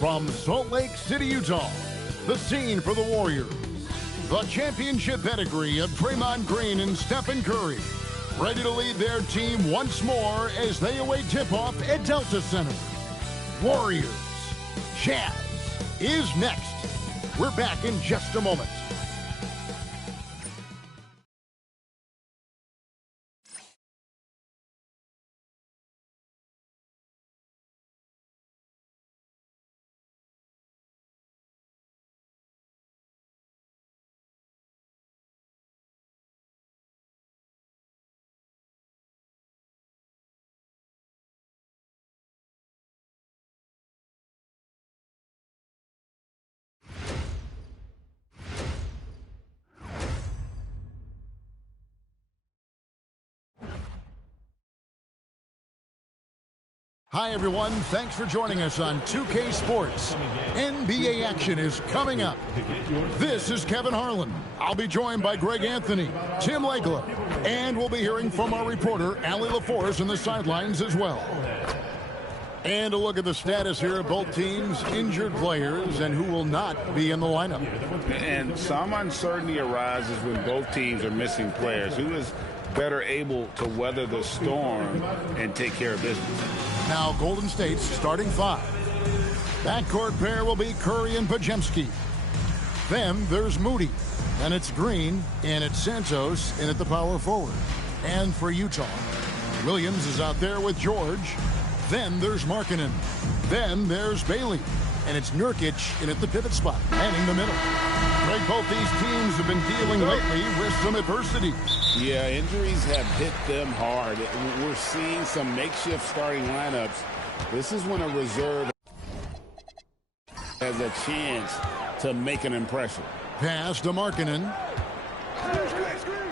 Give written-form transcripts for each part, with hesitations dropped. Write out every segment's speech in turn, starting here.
From Salt Lake City, Utah, the scene for the Warriors. The championship pedigree of Draymond Green and Stephen Curry, ready to lead their team once more as they await tip-off at Delta Center. Warriors. Jazz is next. We're back in just a moment. Hi, everyone. Thanks for joining us on 2K Sports. NBA action is coming up. This is Kevin Harlan. I'll be joined by Greg Anthony, Tim Legler, and we'll be hearing from our reporter, Allie LaForce, on the sidelines as well. And a look at the status here of both teams' injured players and who will not be in the lineup. And some uncertainty arises when both teams are missing players. Who is better able to weather the storm and take care of business? Now Golden State's starting five. Backcourt pair will be Curry and Podziemski. Then there's Moody, and it's Green, and it's Santos in at the power forward. And for Utah, Williams is out there with George. Then there's Markkanen. Then there's Bailey, and it's Nurkic in at the pivot spot, manning the middle. Greg, both these teams have been dealing lately with some adversity. Yeah, injuries have hit them hard. We're seeing some makeshift starting lineups. This is when a reserve has a chance to make an impression. Pass to Markkanen.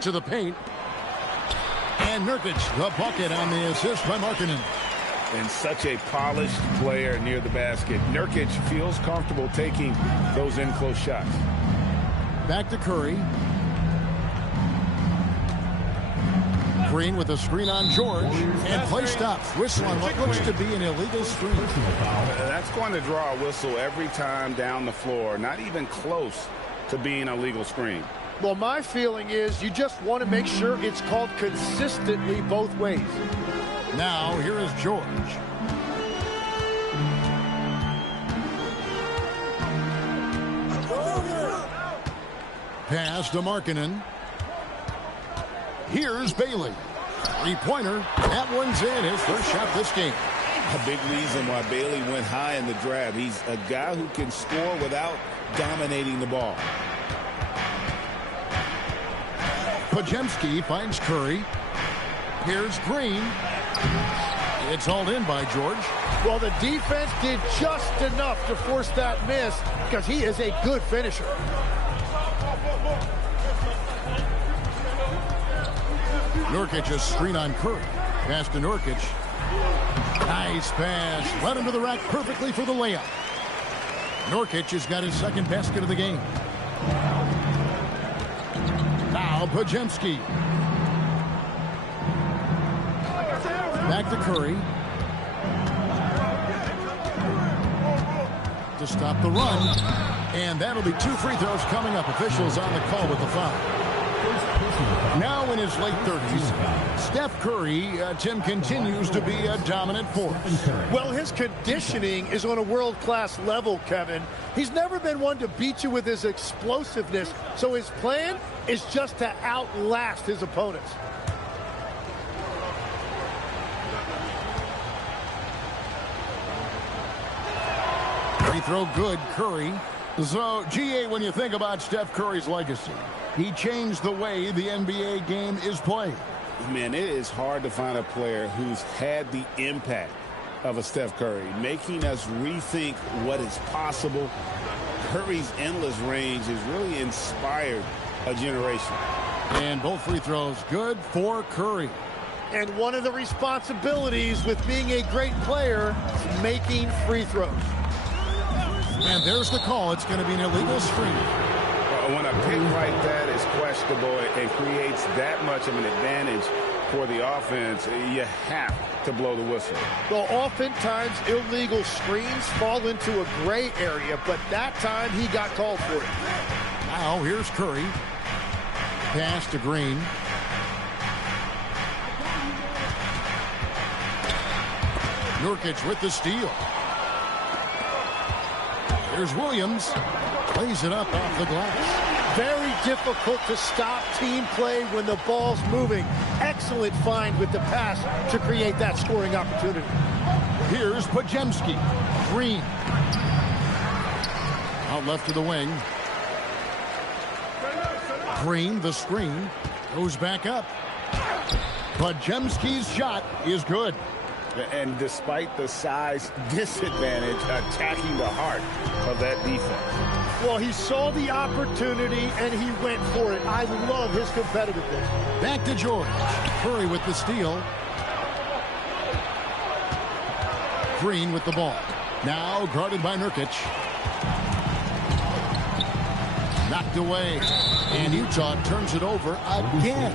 To the paint. And Nurkic, the bucket on the assist by Markkanen. And such a polished player near the basket. Nurkic feels comfortable taking those in-close shots. Back to Curry. Green with a screen on George, and play stops. Whistle on what looks to be an illegal screen. That's going to draw a whistle every time down the floor. Not even close to being a legal screen. Well, my feeling is you just want to make sure it's called consistently both ways. Now, here is George. Pass to Markkanen. Here's Bailey. Three-pointer. That one's in. His first shot this game. A big reason why Bailey went high in the draft. He's a guy who can score without dominating the ball. Podziemski finds Curry. Here's Green. It's hauled in by George. Well, the defense did just enough to force that miss because he is a good finisher. Nurkic a screen on Curry. Pass to Nurkic. Nice pass. Led him to the rack perfectly for the layup. Nurkic has got his second basket of the game. Now Podziemski. Back to Curry. To stop the run. And that'll be two free throws coming up. Officials on the call with the foul. Now in his late 30s, Steph Curry, Tim, continues to be a dominant force. Well, his conditioning is on a world-class level, Kevin. He's never been one to beat you with his explosiveness, so his plan is just to outlast his opponents. Free throw good, Curry. So, GA, when you think about Steph Curry's legacy, he changed the way the NBA game is played. Man, it is hard to find a player who's had the impact of a Steph Curry, making us rethink what is possible. Curry's endless range has really inspired a generation. And both free throws good for Curry. And one of the responsibilities with being a great player is making free throws. And there's the call. It's going to be an illegal screen. When a pick like that is questionable and creates that much of an advantage, for the offense, you have to blow the whistle. Well, oftentimes illegal screens fall into a gray area, but that time he got called for it. Now here's Curry. Pass to Green. Nurkic with the steal. Here's Williams. Plays it up off the glass. Very difficult to stop team play when the ball's moving. Excellent find with the pass to create that scoring opportunity. Here's Pajemski. Green. Out left to the wing. Green, the screen. Goes back up. Pajemski's shot is good. And despite the size disadvantage, attacking the heart of that defense. Well, he saw the opportunity and he went for it. I love his competitiveness. Back to George. Curry with the steal. Green with the ball. Now guarded by Nurkic. Knocked away. And Utah turns it over again.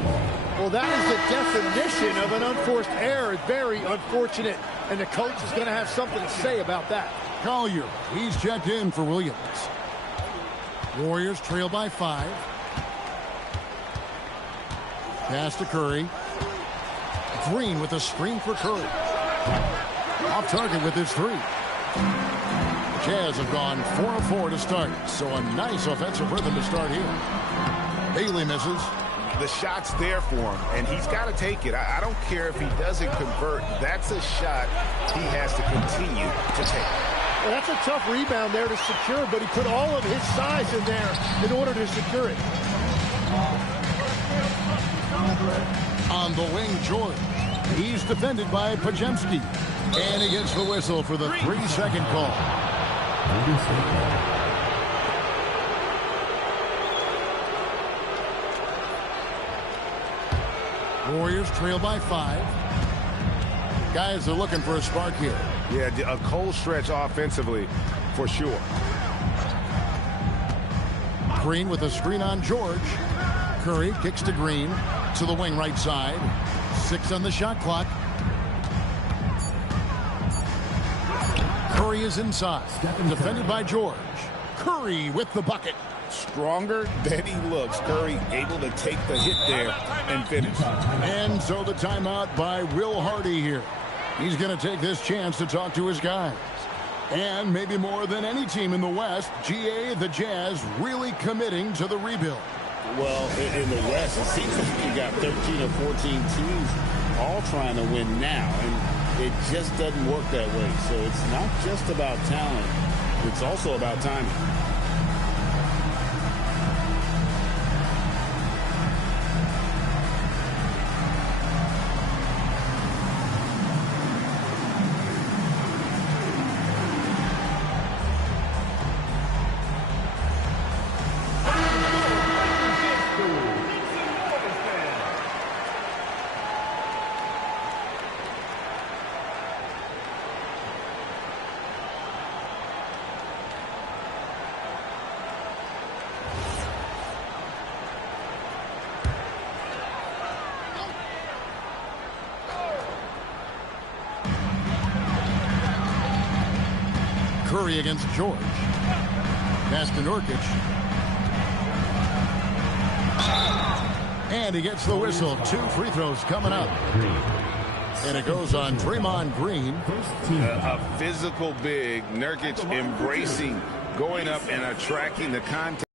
Well, that is the definition of an unforced error. Very unfortunate. And the coach is going to have something to say about that. Collier, he's checked in for Williams. Warriors trail by 5. Pass to Curry. Green with a screen for Curry. Off target with his 3. The Jazz have gone 4 of 4 to start, so a nice offensive rhythm to start here. Bailey misses. The shot's there for him, and he's got to take it. I don't care if he doesn't convert. That's a shot he has to continue to take. Well, that's a tough rebound there to secure, but he put all of his size in there in order to secure it. On the wing, George. He's defended by Pajemski. And he gets the whistle for the 3-second call. Warriors trail by 5. Guys are looking for a spark here. Yeah, a cold stretch offensively for sure. Green with a screen on George. Curry kicks to Green to the wing right side. 6 on the shot clock. Curry is inside. Defended by George. Curry with the bucket. Stronger than he looks. Curry able to take the hit there and finish. And so the timeout by Will Hardy here. He's going to take this chance to talk to his guys. And maybe more than any team in the West, GA, the Jazz, really committing to the rebuild. Well, in the West, it seems like you got 13 or 14 teams all trying to win now. And it just doesn't work that way. So it's not just about talent. It's also about timing. Curry against George. Pass to Nurkic. And he gets the whistle. 2 free throws coming up. And it goes on Draymond Green. A physical big. Nurkic embracing, going up and attracting the contact.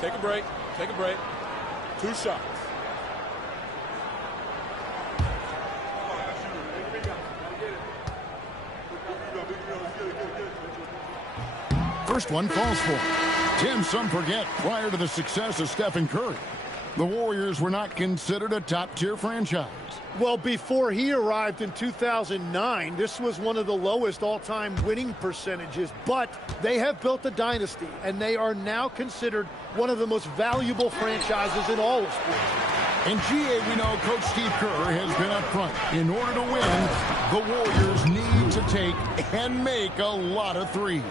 Take a break. Take a break. 2 shots. First one falls for him. Tim, some forget, prior to the success of Stephen Curry, the Warriors were not considered a top-tier franchise. Well, before he arrived in 2009, this was one of the lowest all-time winning percentages, but they have built a dynasty, and they are now considered one of the most valuable franchises in all of sports. In GA, we know Coach Steve Kerr has been up front. In order to win, the Warriors need to take and make a lot of threes.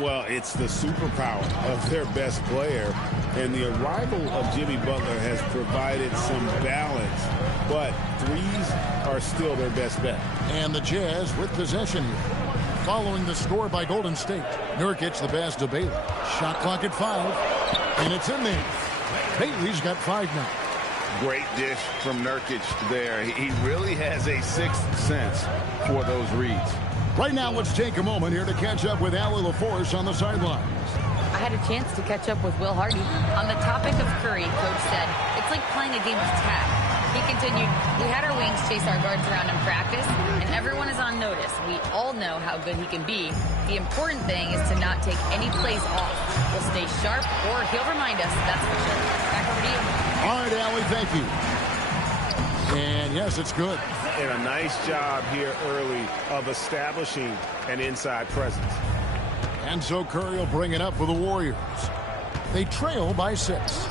Well, it's the superpower of their best player. And the arrival of Jimmy Butler has provided some balance. But threes are still their best bet. And the Jazz with possession here. Following the score by Golden State. Nurkic the pass to Bailey. Shot clock at 5. And it's in there. Bailey's got 5 now. Great dish from Nurkic there. He really has a sixth sense for those reads. Right now, let's take a moment here to catch up with Allie LaForce on the sidelines. I had a chance to catch up with Will Hardy. On the topic of Curry, Coach said, it's like playing a game of tag. He continued, we had our wings chase our guards around in practice, and everyone is on notice. We all know how good he can be. The important thing is to not take any plays off. We'll stay sharp, or he'll remind us, that's for sure. Back over to you. All right, Allie, thank you. And yes, it's good. And a nice job here early of establishing an inside presence. And so Curry will bring it up for the Warriors. They trail by 6.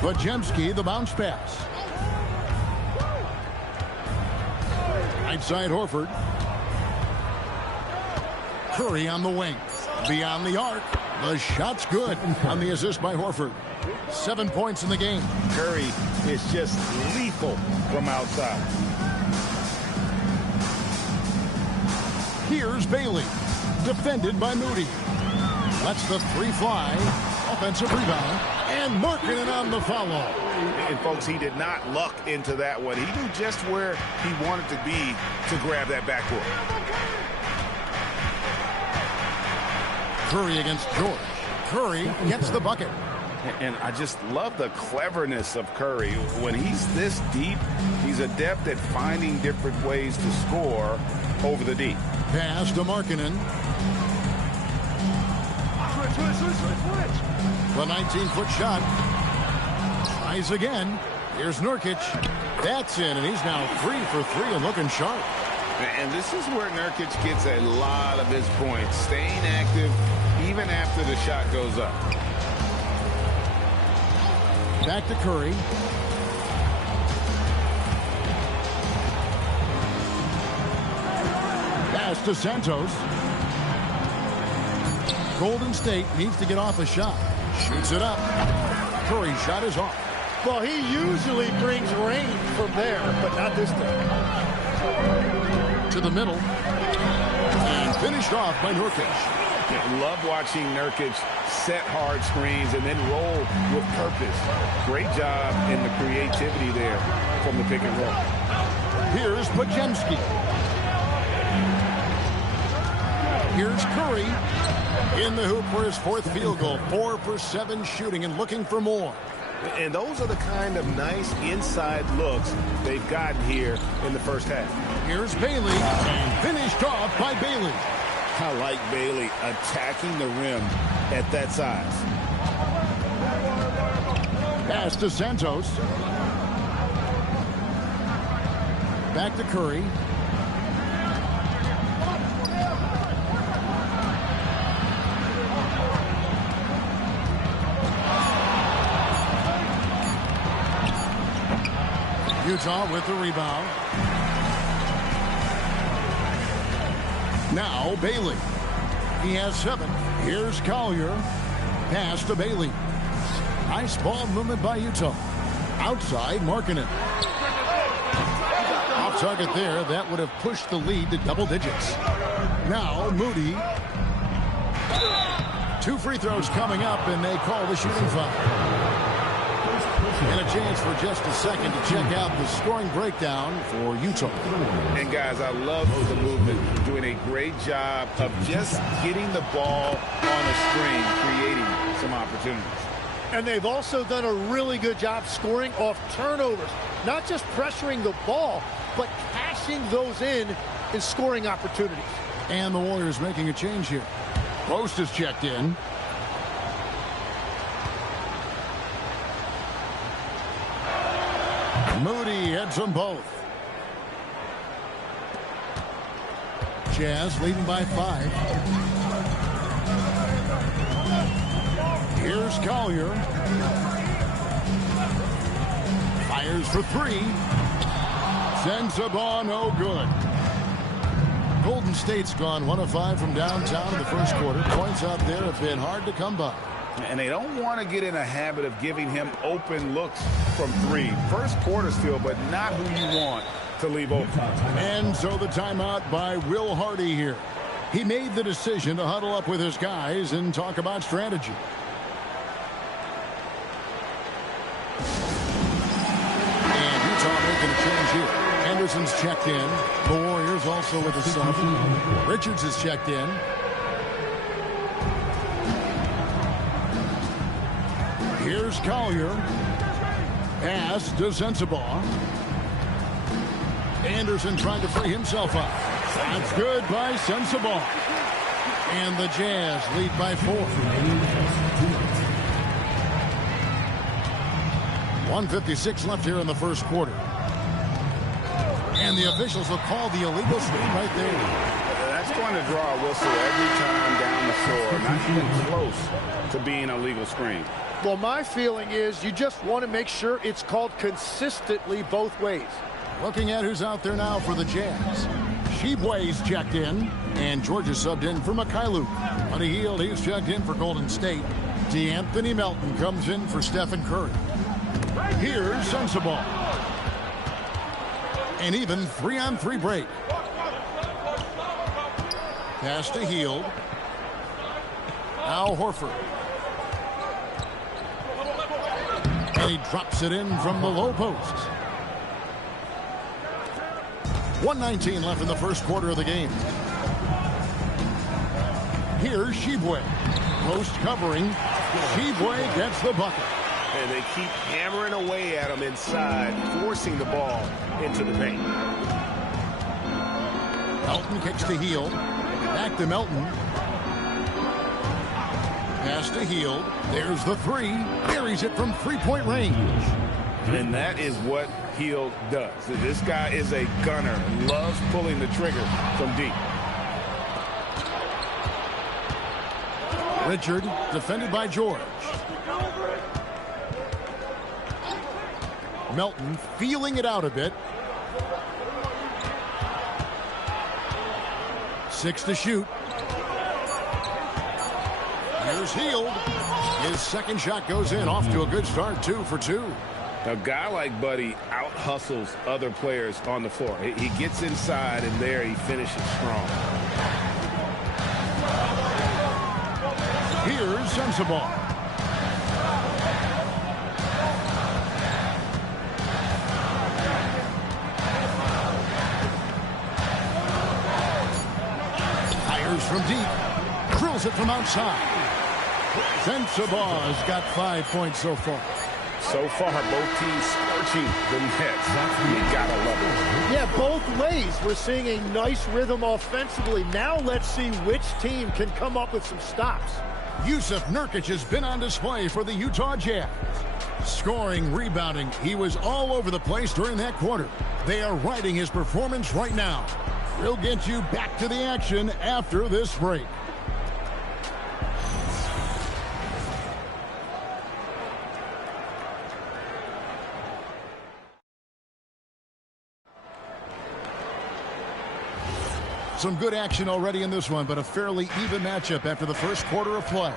Podziemski, the bounce pass. Right side, Horford. Curry on the wing. Beyond the arc. The shot's good on the assist by Horford. 7 points in the game. Curry is just lethal from outside. Here's Bailey. Defended by Moody. Lets the 3 fly. Offensive rebound. And Markkanen on the foul. And, folks, he did not luck into that one. He knew just where he wanted to be to grab that backboard. Curry against George. Curry gets the bucket. And I just love the cleverness of Curry. When he's this deep, he's adept at finding different ways to score over the deep. Pass to Markkanen. The 19-foot shot. Tries again. Here's Nurkic. That's in, and he's now 3 for 3 and looking sharp. And this is where Nurkic gets a lot of his points, staying active even after the shot goes up. Back to Curry. Pass to Santos. Golden State needs to get off a shot. Shoots it up. Curry's shot is off. Well, he usually brings rain from there, but not this time. To the middle. And finished off by Nurkic. Love watching Nurkic set hard screens and then roll with purpose. Great job in the creativity there from the pick and roll. Here's Podziemski. Here's Curry in the hoop for his 4th field goal. 4 for 7 shooting and looking for more. And those are the kind of nice inside looks they've gotten here in the first half. Here's Bailey, and finished off by Bailey. I like Bailey attacking the rim at that size. Pass to Santos. Back to Curry. Utah with the rebound. Now Bailey. He has 7. Here's Collier. Pass to Bailey. Nice ball movement by Utah. Outside Markkanen. Off target there. That would have pushed the lead to double digits. Now Moody. 2 free throws coming up, and they call the shooting foul. And a chance for just a second to check out the scoring breakdown for Utah. And, guys, I love the movement. Doing a great job of just getting the ball on a string, creating some opportunities. And they've also done a really good job scoring off turnovers. Not just pressuring the ball, but cashing those in and scoring opportunities. And the Warriors making a change here. Post is checked in. Moody heads them both. Jazz leading by 5. Here's Collier. Fires for 3. Sends the ball no good. Golden State's gone 1 of 5 from downtown in the first quarter. Points out there have been hard to come by. And they don't want to get in a habit of giving him open looks from 3. First quarter still, but not who you want to leave open. And so the timeout by Will Hardy here. He made the decision to huddle up with his guys and talk about strategy. And Utah making a change here. Anderson's checked in. The Warriors also with a sub. Richards is checked in. Here's Collier. Pass to Sensabaugh. Anderson trying to free himself up. That's good by Sensabaugh. And the Jazz lead by 4. 1:56 left here in the first quarter. And the officials will call the illegal screen right there. That's going to draw a whistle every time down the floor. Not even close to being a legal screen. Well, my feeling is you just want to make sure it's called consistently both ways. Looking at who's out there now for the Jazz. Sheboy's checked in, and Georgia subbed in for Mikhailuk. Buddy Hield, he's checked in for Golden State. DeAnthony Melton comes in for Stephen Curry. Here's Sensabaugh. An even 3-on-3 break. Pass to Hield. Al Horford. And he drops it in from the low post. 1:19 left in the first quarter of the game. Here's Sheboy. Post covering. Sheboy gets the bucket. And they keep hammering away at him inside, forcing the ball into the paint. Melton kicks to Hield. Back to Melton. Pass to Hield. There's the 3. Buries it from 3-point range. And that is what Hield does. This guy is a gunner. Loves pulling the trigger from deep. Richard defended by George. Melton feeling it out a bit. 6 to shoot. Here's Hield. His second shot goes in. Off to a good start. 2 for 2. A guy like Buddy out-hustles other players on the floor. He gets inside, and there he finishes strong. Here's Sensabaugh. Fires from deep. Drills it from outside. Sensabaugh's got 5 points so far. So far, both teams scorching the Nets. You gotta love it. Yeah, both ways. We're seeing a nice rhythm offensively. Now let's see which team can come up with some stops. Yusuf Nurkic has been on display for the Utah Jazz. Scoring, rebounding, he was all over the place during that quarter. They are riding his performance right now. We'll get you back to the action after this break. Some good action already in this one, but a fairly even matchup after the first quarter of play.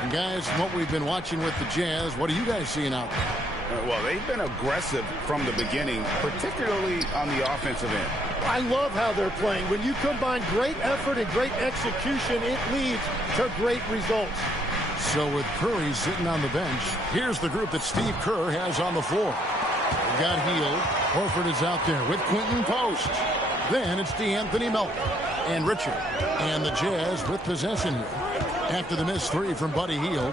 And guys, what we've been watching with the Jazz, what are you guys seeing out there? Well, they've been aggressive from the beginning, particularly on the offensive end. I love how they're playing. When you combine great effort and great execution, it leads to great results. So with Curry sitting on the bench, here's the group that Steve Kerr has on the floor. We've got Hield. Horford is out there with Quentin Post. Then it's DeAnthony Melton and Richard. And the Jazz with possession here. After the missed 3 from Buddy Hield.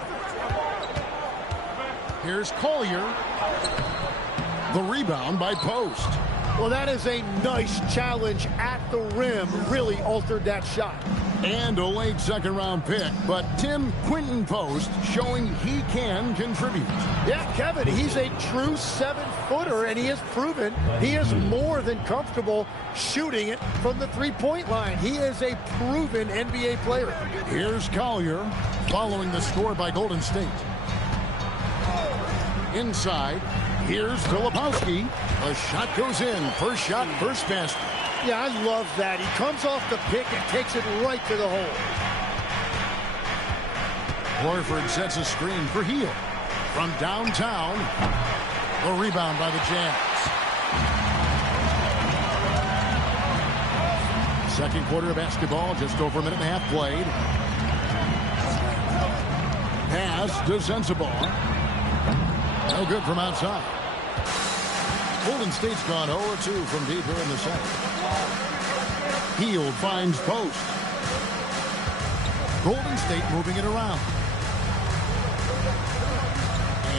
Here's Collier. The rebound by Post. Well, that is a nice challenge at the rim. Really altered that shot. And a late second-round pick. But Tim, Quentin Post showing he can contribute. Yeah, Kevin, he's a true 7-footer, and he has proven he is more than comfortable shooting it from the three-point line. He is a proven NBA player. Here's Collier following the score by Golden State. Inside, here's Filipowski. A shot goes in. First shot, first basket. Yeah, I love that. He comes off the pick and takes it right to the hole. Horford sets a screen for Hield. From downtown, the rebound by the Jazz. Second quarter of basketball, just over a minute and a half played. Pass to Sensabaugh. No good from outside. Golden State's gone 0-2 from deep here in the second. Hield finds post. Golden State moving it around.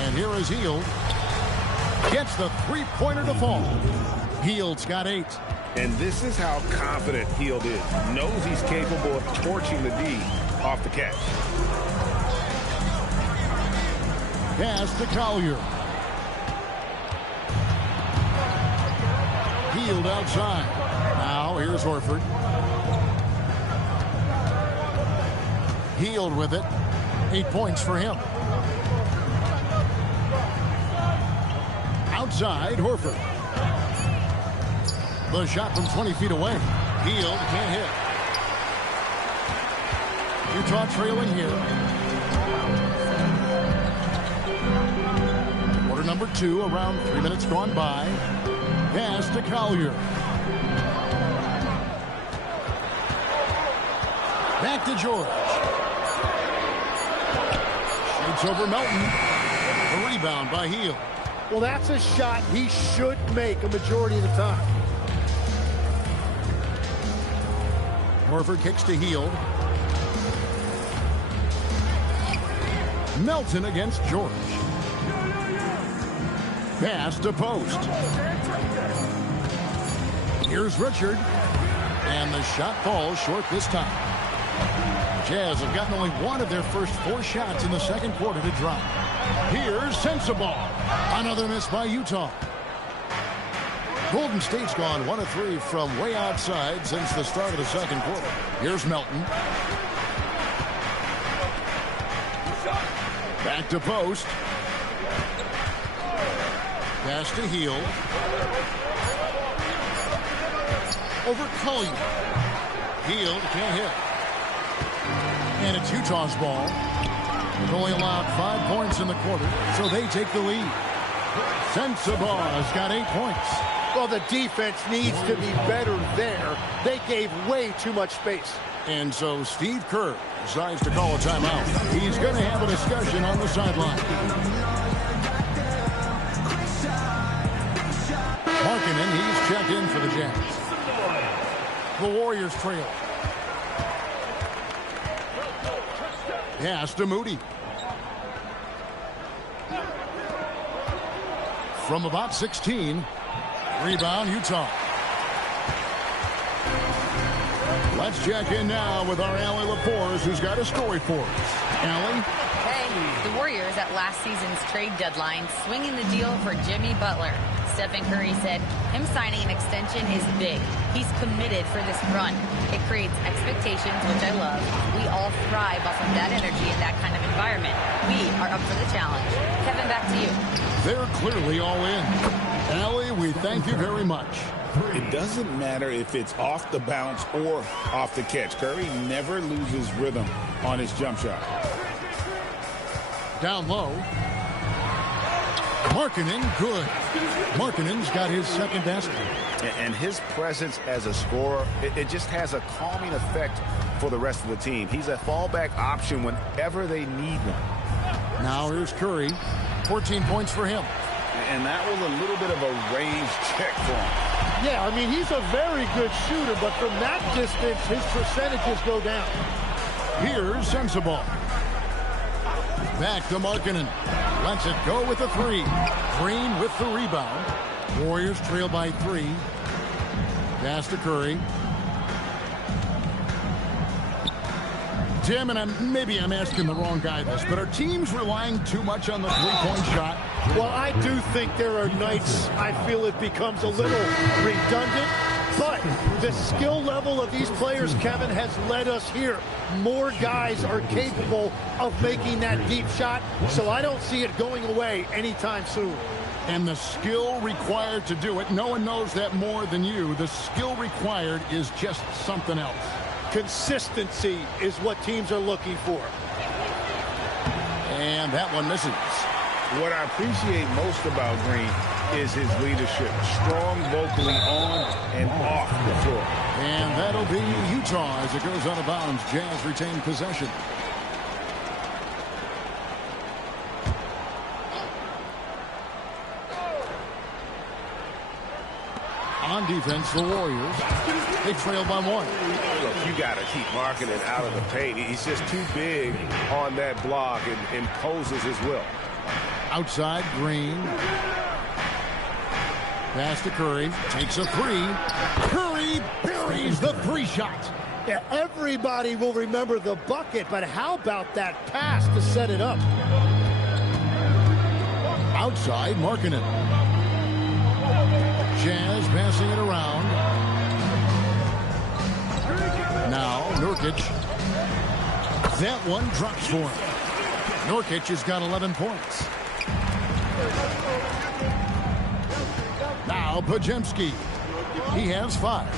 And here is Hield. Gets the three-pointer to fall. Hield's got 8. And this is how confident Hield is. Knows he's capable of torching the D off the catch. Pass to Collier. Hield outside. Now here's Horford. Hield with it. 8 points for him. Outside, Horford. The shot from 20 feet away. Hield can't hit. Utah trailing here. Quarter number 2, around 3 minutes gone by. Pass to Collier. Back to George. Shoots over Melton. A rebound by Hield. Well, that's a shot he should make a majority of the time. Horford kicks to Hield. Melton against George. Pass to post. Here's Richard. And the shot falls short this time. Jazz have gotten only one of their first 4 shots in the second quarter to drop. Here's Sensabaugh. Another miss by Utah. Golden State's gone 1 of 3 from way outside since the start of the second quarter. Here's Melton. Back to post. Pass to Hield. Over Collier. Hield can't hit. And it's Utah's ball. They've only allowed 5 points in the quarter, so they take the lead. Sensabaugh's got 8 points. Well, the defense needs to be better there. They gave way too much space. And so Steve Kerr decides to call a timeout. He's going to have a discussion on the sideline. Markkanen, he's checked in for the Jazz. The Warriors trail. Pass to Moody. From about 16. Rebound, Utah. Let's check in now with our Allie Lapores, who's got a story for us. Allie? Hey, the Warriors at last season's trade deadline swinging the deal for Jimmy Butler. Stephen Curry said him signing an extension is big. He's committed for this run. It creates expectations, which I love. We all thrive off of that energy in that kind of environment. We are up for the challenge. Kevin, back to you. They're clearly all in. Allie, we thank you very much. It doesn't matter if it's off the bounce or off the catch. Curry never loses rhythm on his jump shot. Down low. Markkanen, good. Markkanen's got his second basket. And his presence as a scorer, it just has a calming effect for the rest of the team. He's a fallback option whenever they need one. Now here's Curry. 14 points for him. And that was a little bit of a range check for him. Yeah, I mean, he's a very good shooter, but from that distance, his percentages go down. Here's Sensabaugh. Back to Markkanen. Lets it go with the 3. Green with the rebound. Warriors trail by 3. Pass to Curry. Tim, and maybe I'm asking the wrong guy this, but are teams relying too much on the three-point shot? Well, I do think there are nights I feel it becomes a little redundant, but the skill level of these players, Kevin, has led us here. More guys are capable of making that deep shot, so I don't see it going away anytime soon. And the skill required to do it, no one knows that more than you. The skill required is just something else. Consistency is what teams are looking for. And that one misses. What I appreciate most about Green is his leadership. Strong vocally on and off the floor. And that'll be Utah as it goes out of bounds. Jazz retain possession. On defense, the Warriors. They trail by 1. Look, you got to keep marking it out of the paint. He's just too big on that block and imposes his will. Outside, Green. Pass to Curry. Takes a 3. Curry buries the 3-shot. Yeah, everybody will remember the bucket, but how about that pass to set it up? Outside, Markkanen. Jazz passing it around. Now, Nurkic. That one drops for him. Nurkic has got 11 points. Now, Podziemski. He has 5.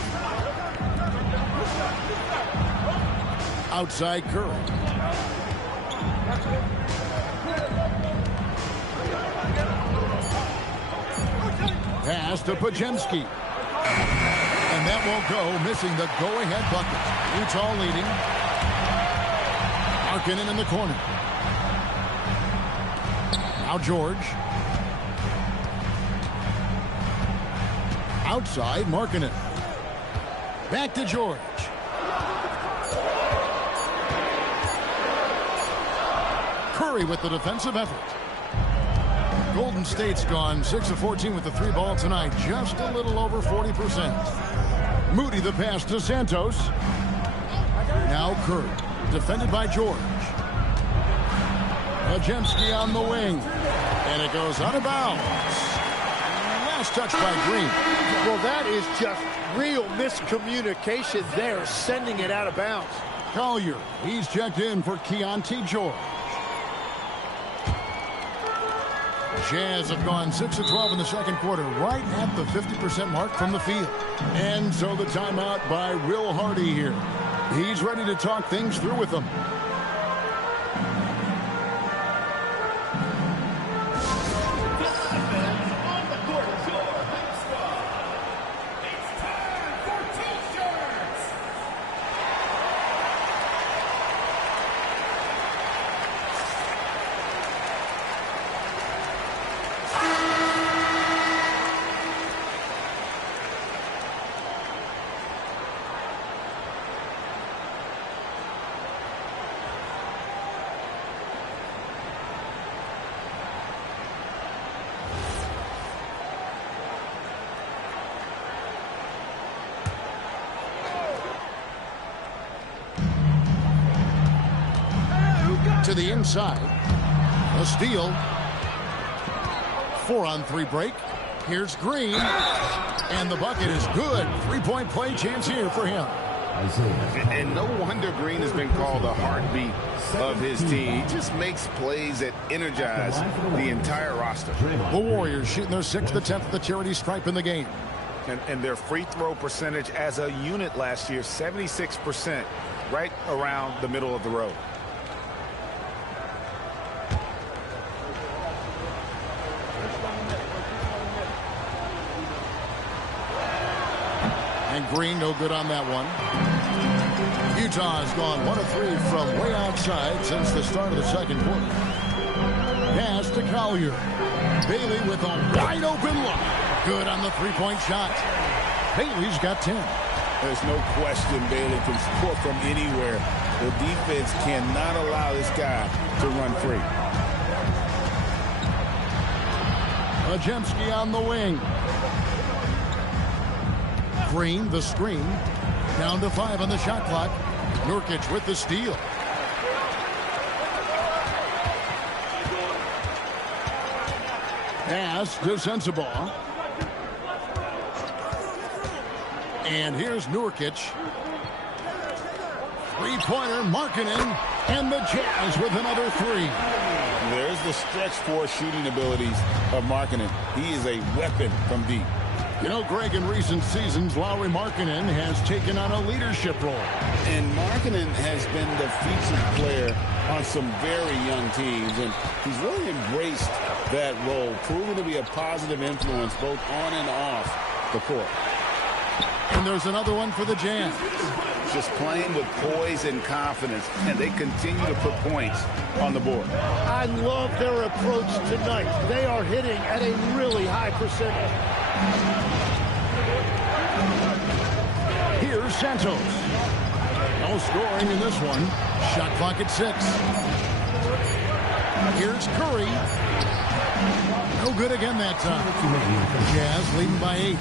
Outside, Curry. Pass to Podziemski. And that won't go, missing the go-ahead bucket. Utah leading. Markkanen in the corner. Now George. Outside, Markkanen. Back to George. Curry with the defensive effort. Golden State's gone 6 of 14 with the 3 ball tonight. Just a little over 40%. Moody the pass to Santos. Now Curry. Defended by George. Podziemski on the wing. And it goes out of bounds. Last touch by Green. Well, that is just real miscommunication there, sending it out of bounds. Collier. He's checked in for Keontae George. Jazz have gone 6 of 12 in the second quarter, right at the 50% mark from the field. And so the timeout by Will Hardy here. He's ready to talk things through with them. To the inside. A steal. 4-on-3 break. Here's Green. And the bucket is good. 3-point play chance here for him. And no wonder Green has been called the heartbeat of his team. He just makes plays that energize the entire roster. The Warriors shooting their 6th attempt at the charity stripe in the game. And their free throw percentage as a unit last year, 76%, right around the middle of the road. And Green no good on that one. Utah has gone 1 of 3 from way outside since the start of the second quarter. Pass to Collier. Bailey with a wide open look. Good on the 3-point shot. Bailey's got 10. There's no question Bailey can score from anywhere. The defense cannot allow this guy to run free. Podziemski on the wing. Green, the screen. Down to 5 on the shot clock. Nurkic with the steal. Pass to Sensabaugh. And here's Nurkic. Three-pointer, Markkanen. And the Jazz with another 3. There's the stretch four shooting abilities of Markkanen. He is a weapon from deep. You know, Greg, in recent seasons, Lauri Markkanen has taken on a leadership role. And Markkanen has been the featured player on some very young teams, and he's really embraced that role, proving to be a positive influence both on and off the court. And there's another one for the Jazz. Just playing with poise and confidence, and they continue to put points on the board. I love their approach tonight. They are hitting at a really high percentage. Here's Santos. No scoring in this one. Shot clock at 6. Here's Curry. No good again that time. Jazz leading by 8.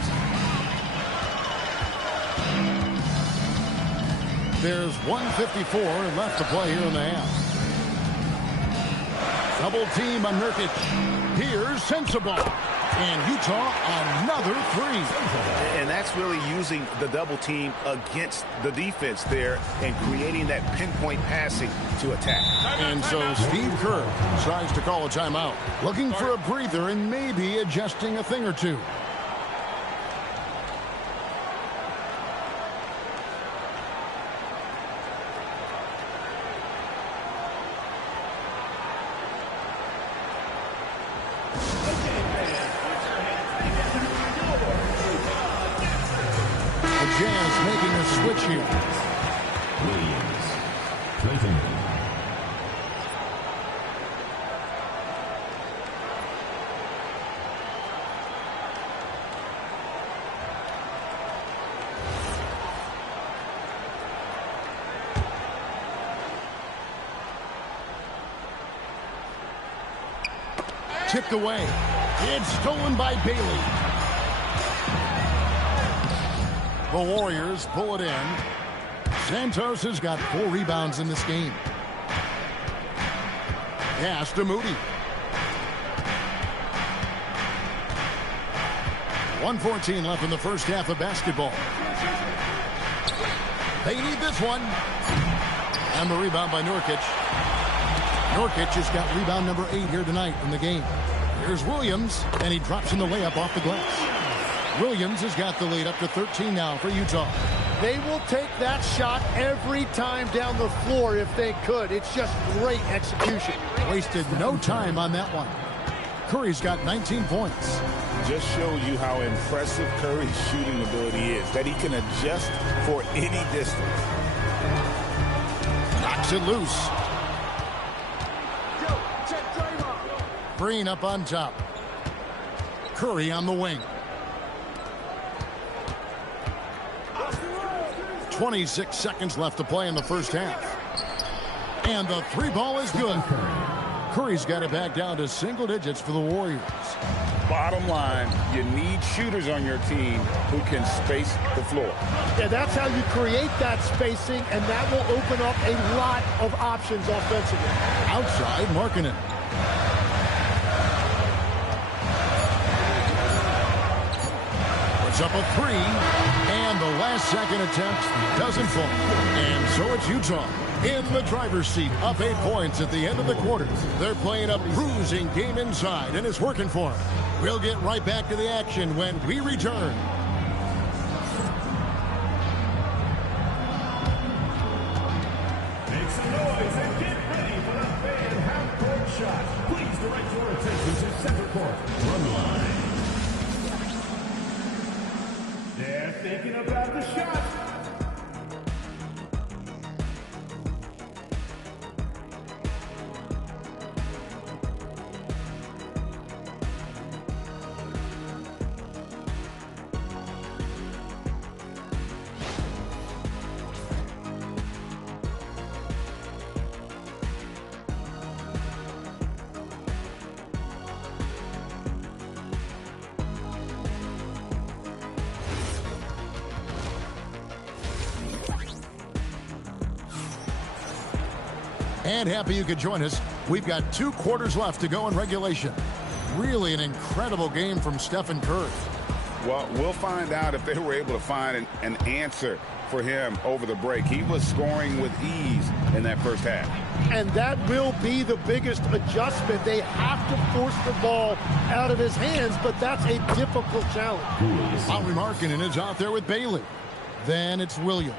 There's 1:54 left to play here in the half. Double team on Nurkic. Here's Sensabaugh. And Utah, another 3. And that's really using the double team against the defense there and creating that pinpoint passing to attack. And so Steve Kerr decides to call a timeout, looking for a breather and maybe adjusting a thing or two. Jazz making a switch here. Williams. Clayton. Tipped away. It's stolen by Bailey. The Warriors pull it in. Santos has got 4 rebounds in this game. Pass to Moody. 1:14 left in the first half of basketball. They need this one. And the rebound by Nurkic. Nurkic has got rebound number 8 here tonight in the game. Here's Williams, and he drops in the layup off the glass. Williams has got the lead up to 13 now for Utah. They will take that shot every time down the floor if they could. It's just great execution. Wasted no time on that one. Curry's got 19 points. Just shows you how impressive Curry's shooting ability is, that he can adjust for any distance. Knocks it loose. Green up on top. Curry on the wing. 26 seconds left to play in the first half. And the 3 ball is good. Curry's got it back down to single digits for the Warriors. Bottom line, you need shooters on your team who can space the floor. Yeah, that's how you create that spacing, and that will open up a lot of options offensively. Outside, Markkanen. Puts up a 3, and the last second attempt doesn't fall. And so it's Utah in the driver's seat, up 8 points at the end of the quarter. They're playing a bruising game inside, and it's working for them. We'll get right back to the action when we return. Make some noise and get ready for the fan half-court shot. Please direct your attention to center court. Run line. They're thinking about the shot. And happy you could join us. We've got 2 quarters left to go in regulation. Really an incredible game from Stephen Curry. Well, we'll find out if they were able to find an answer for him over the break. He was scoring with ease in that first half. And that will be the biggest adjustment. They have to force the ball out of his hands, but that's a difficult challenge. Lauri Markkanen is out there with Bailey. Then it's Williams.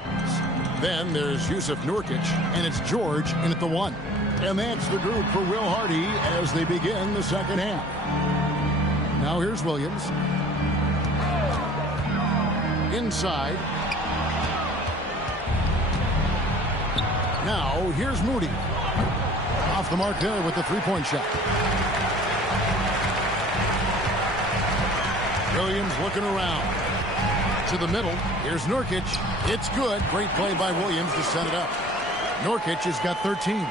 Then there's Yusuf Nurkic, and it's George in at the 1. And that's the group for Will Hardy as they begin the second half. Now here's Williams. Inside. Now here's Moody. Off the mark there with the three-point shot. Williams looking around. To the middle. Here's Nurkic. It's good. Great play by Williams to set it up. Nurkic has got 13.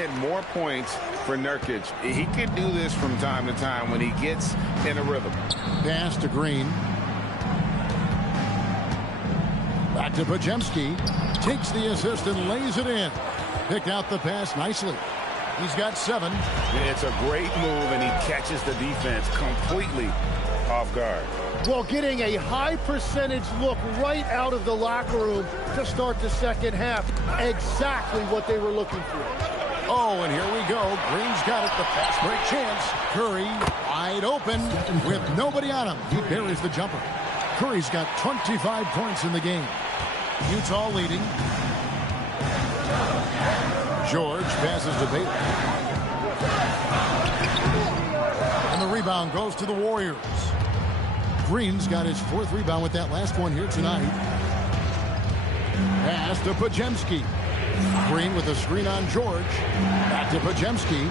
And more points for Nurkic. He can do this from time to time when he gets in a rhythm. Pass to Green. Back to Podziemski. Takes the assist and lays it in. Picked out the pass nicely. He's got 7. It's a great move, and he catches the defense completely off guard. Well, getting a high percentage look right out of the locker room to start the second half. Exactly what they were looking for. Oh, and here we go. Green's got it. The fast break chance. Curry wide open with nobody on him. He buries the jumper. Curry's got 25 points in the game. Utah leading. George passes to Bailey. And the rebound goes to the Warriors. Green's got his 4th rebound with that last one here tonight. Pass to Podziemski. Green with a screen on George. Back to Podziemski.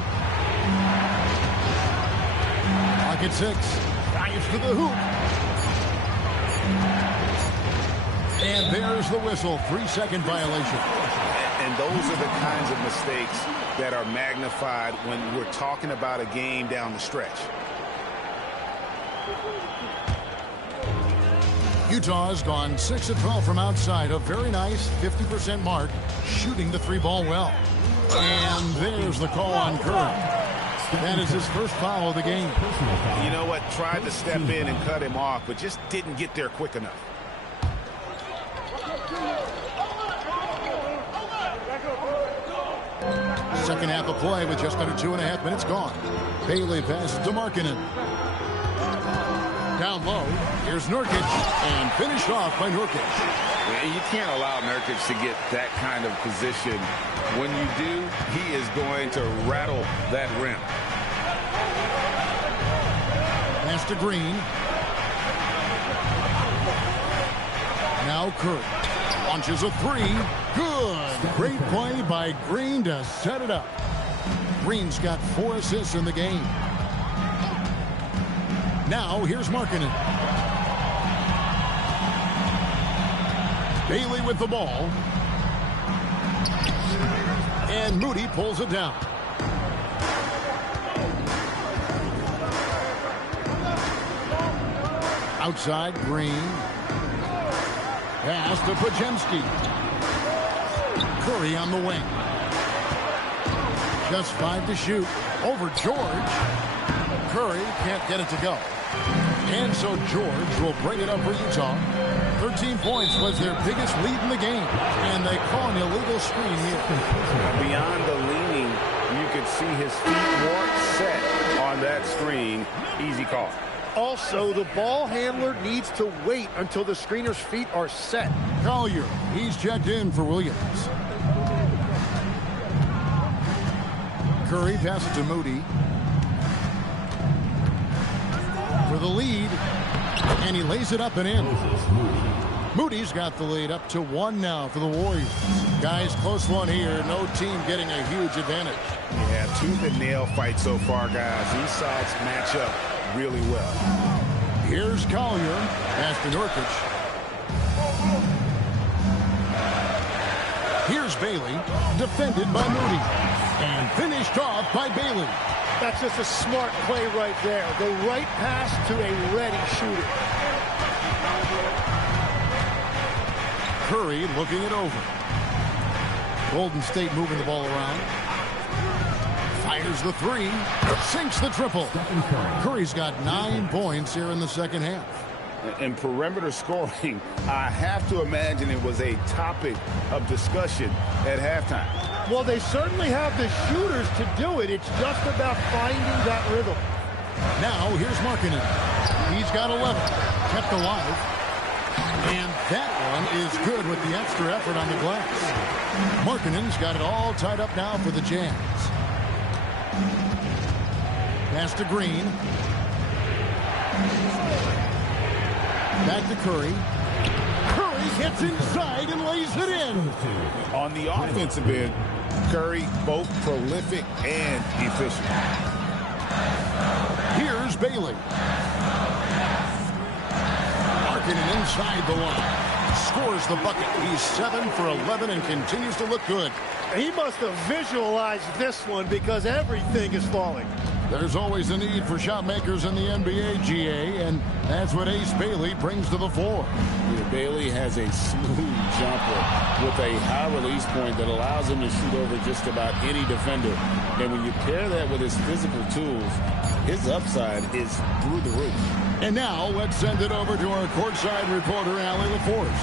Clock at 6. Drives to the hoop. And there's the whistle. 3-second violation. And those are the kinds of mistakes that are magnified when we're talking about a game down the stretch. Utah has gone 6 of 12 from outside. A very nice 50% mark. Shooting the 3-ball well. And there's the call on Curry. That is his first foul of the game. You know what? Tried to step in and cut him off, but just didn't get there quick enough. Second half of play with just under 2.5 minutes gone. Bailey passes to Markkanen. Down low. Here's Nurkic. And finished off by Nurkic. You can't allow Nurkic to get that kind of position. When you do, he is going to rattle that rim. Pass to Green. Now Curry. Launches a 3. Good. Great play by Green to set it up. Green's got 4 assists in the game. Now here's Markkanen. Bailey with the ball. And Moody pulls it down. Outside, Green. Pass to Podziemski. Curry on the wing. Just 5 to shoot. Over George. Curry can't get it to go. And so George will bring it up for Utah. 13 points was their biggest lead in the game. And they call an illegal screen here. Beyond the leaning, you could see his feet weren't set on that screen. Easy call. Also, the ball handler needs to wait until the screener's feet are set. Collier, he's checked in for Williams. Curry passes to Moody. For the lead. And he lays it up and in. Moody's got the lead up to 1 now for the Warriors. Guys, close one here. No team getting a huge advantage. Yeah, tooth and nail fight so far, guys. These sides match up really well. Here's Collier. Pass to Nurkic. Here's Bailey. Defended by Moody. And finished off by Bailey. That's just a smart play right there. The right pass to a ready shooter. Curry looking it over. Golden State moving the ball around. Fires the 3. Sinks the triple. Curry's got 9 points here in the second half. And perimeter scoring, I have to imagine it was a topic of discussion at halftime. Well, they certainly have the shooters to do it. It's just about finding that rhythm. Now, here's Markkanen. He's got 11, kept alive. And that one is good with the extra effort on the glass. Markkanen's got it all tied up now for the Jazz. Pass to Green. Back to Curry. Curry gets inside and lays it in. On the offensive end, Curry both prolific and efficient. Here's Bailey. Markkanen inside the line. Scores the bucket. He's 7 for 11 and continues to look good. He must have visualized this one because everything is falling. There's always a need for shot makers in the NBA, GA, and that's what Ace Bailey brings to the floor. Yeah, Bailey has a smooth jumper with a high release point that allows him to shoot over just about any defender. And when you pair that with his physical tools, his upside is through the roof. And now let's send it over to our courtside reporter, Allie LaForce.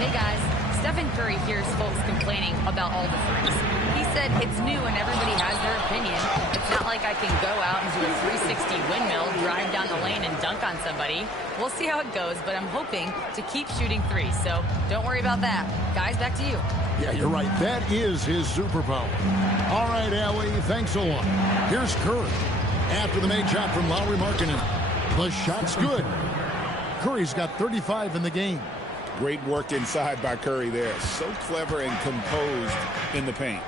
Hey guys, Stephen Curry hears folks complaining about all the threes. He said it's new and everybody has their opinion. It's not like I can go out and do a 360 windmill, drive down the lane and dunk on somebody. We'll see how it goes, but I'm hoping to keep shooting threes, so don't worry about that. Guys, back to you. Yeah, you're right. That is his superpower. All right, Allie, thanks a lot. Here's Curry. After the made shot from Lauri Markkanen. The shot's good. Curry's got 35 in the game. Great work inside by Curry there. So clever and composed in the paint.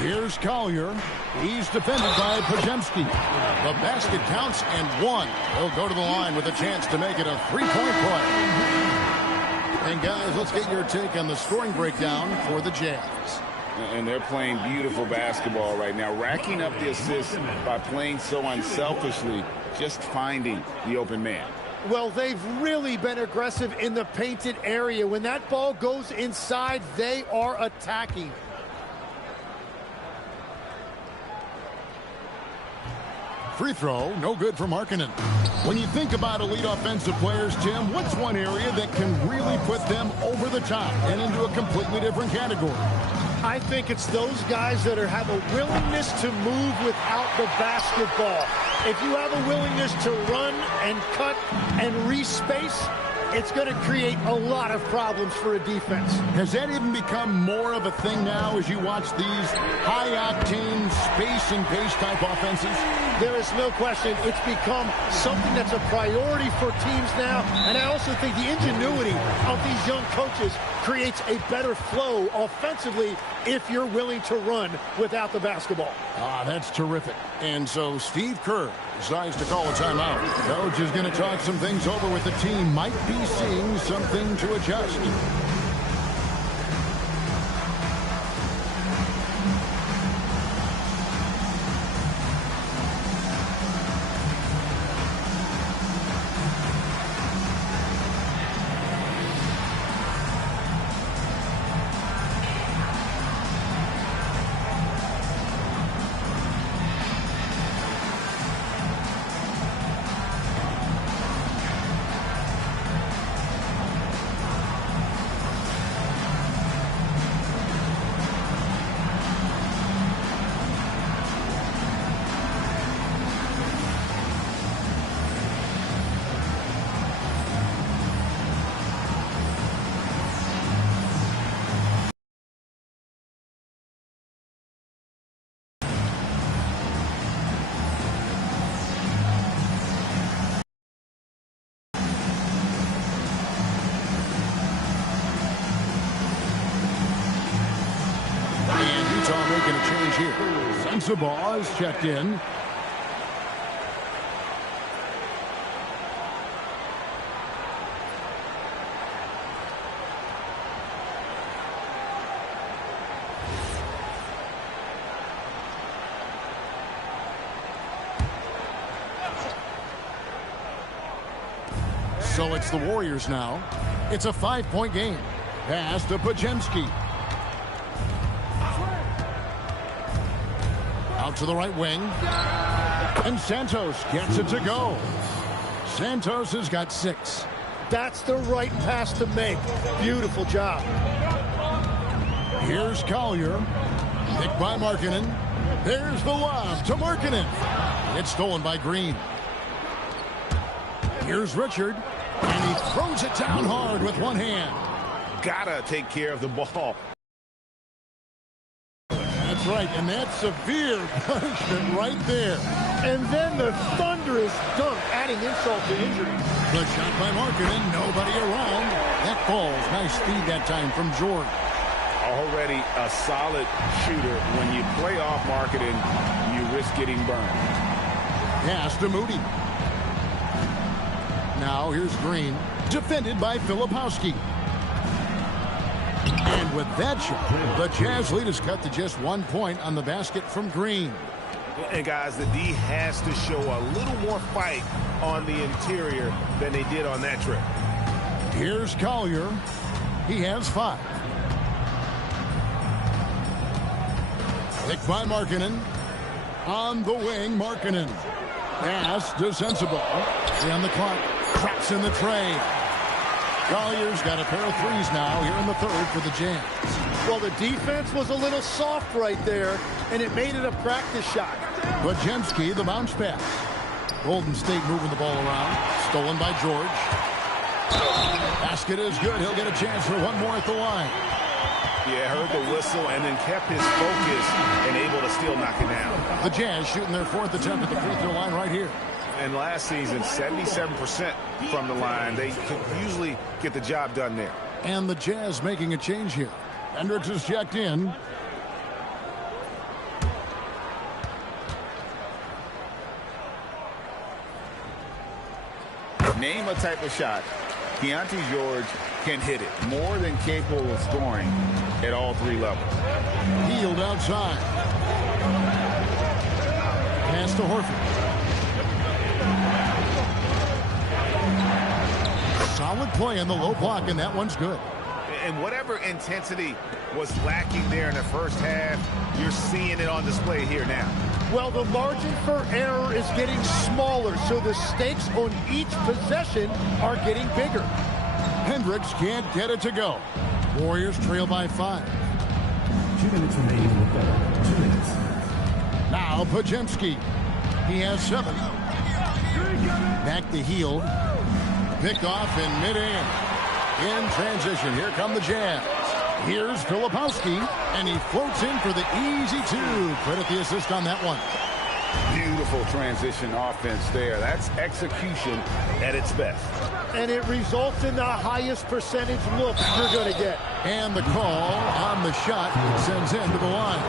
Here's Collier. He's defended by Podziemski. The basket counts and one. He'll go to the line with a chance to make it a three-point play. And guys, let's get your take on the scoring breakdown for the Jazz. And they're playing beautiful basketball right now, racking up the assists by playing so unselfishly, just finding the open man. Well, they've really been aggressive in the painted area. When that ball goes inside, they are attacking. Free throw, no good for Markkanen. When you think about elite offensive players, Tim, what's one area that can really put them over the top and into a completely different category? I think it's those guys that have a willingness to move without the basketball. If you have a willingness to run and cut and respace, it's going to create a lot of problems for a defense. Has that even become more of a thing now as you watch these high-octane space and pace type offenses? There is no question. It's become something that's a priority for teams now. And I also think the ingenuity of these young coaches creates a better flow offensively if you're willing to run without the basketball. Ah, that's terrific. And so Steve Kerr decides to call a timeout. Coach is going to talk some things over with the team. Might be seeing something to adjust. Making a change here. Sensabaugh is checked in. So it's the Warriors now. It's a 5-point game. Pass to Podziemski. Out to the right wing. And Santos gets it to go. Santos has got 6. That's the right pass to make. Beautiful job. Here's Collier. Picked by Markkanen. There's the lob to Markkanen. It's stolen by Green. Here's Richard. And he throws it down hard with one hand. Gotta take care of the ball. That's right, and that's severe punishment right there. And then the thunderous dunk, adding insult to injury. The shot by Markkanen, nobody around. That falls. Nice feed that time from George. Already a solid shooter. When you play off Markkanen, you risk getting burned. Pass to Moody. Now here's Green, defended by Filipowski. And with that shot, the Jazz lead is cut to just 1 point on the basket from Green. And guys, the D has to show a little more fight on the interior than they did on that trip. Here's Collier. He has 5. Picked by Markkanen. On the wing, Markkanen. Pass to Sensible. 3 on the clock. Traps in the tray. Collier's got a pair of 3s now here in the 3rd for the Jazz. Well, the defense was a little soft right there, and it made it a practice shot. Podziemski, the bounce pass. Golden State moving the ball around. Stolen by George. Basket is good. He'll get a chance for one more at the line. Yeah, heard the whistle and then kept his focus and able to still knock it down. The Jazz shooting their 4th attempt at the free throw line right here. And last season, 77% from the line. They could usually get the job done there. And the Jazz making a change here. Hendricks is checked in. Name a type of shot Keontae George can hit it. More than capable of scoring at all 3 levels. Healed outside. Pass to Horford. Solid play in the low block, and that one's good. And whatever intensity was lacking there in the first half, you're seeing it on display here now. Well, the margin for error is getting smaller, so the stakes on each possession are getting bigger. Hendricks can't get it to go. Warriors trail by 5. 2 minutes remaining in the 3rd. 2 minutes. Now Podziemski. He has 7. Back to Hield. Picked off in midair. In transition, here come the Jazz. Here's Filipowski, and he floats in for the easy 2. Credit the assist on that one. Beautiful transition offense there. That's execution at its best. And it results in the highest percentage look you're going to get. And the call on the shot sends him to the line.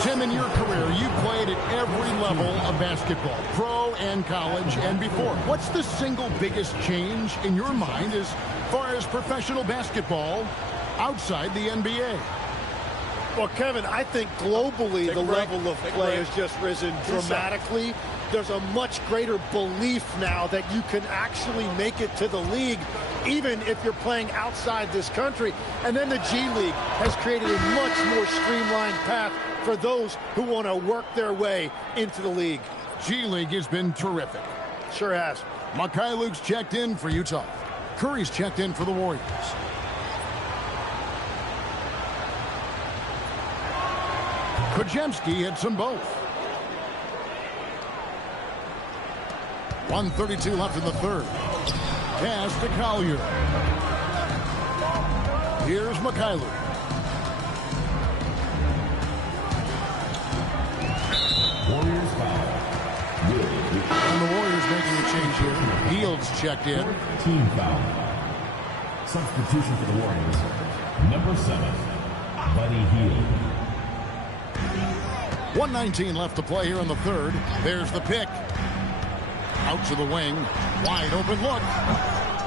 Tim, in your career, you played at every level of basketball, pro and college and before. What's the single biggest change in your mind as far as professional basketball outside the NBA? Well, Kevin, I think globally the level of play has just risen dramatically. There's a much greater belief now that you can actually make it to the league, even if you're playing outside this country. And then the G League has created a much more streamlined path for those who want to work their way into the league. G League has been terrific. Sure has. Mikhailuk's checked in for Utah. Curry's checked in for the Warriors. Podziemski hits them both. 1:32 left in the 3rd. Pass to Collier. Here's Mikhailuk. Warriors foul. And the Warriors making a change here. Hield's checked in. Team foul. Substitution for the Warriors. Number 7, Buddy Hield. 1:19 left to play here in the 3rd. There's the pick. Out to the wing. Wide open look.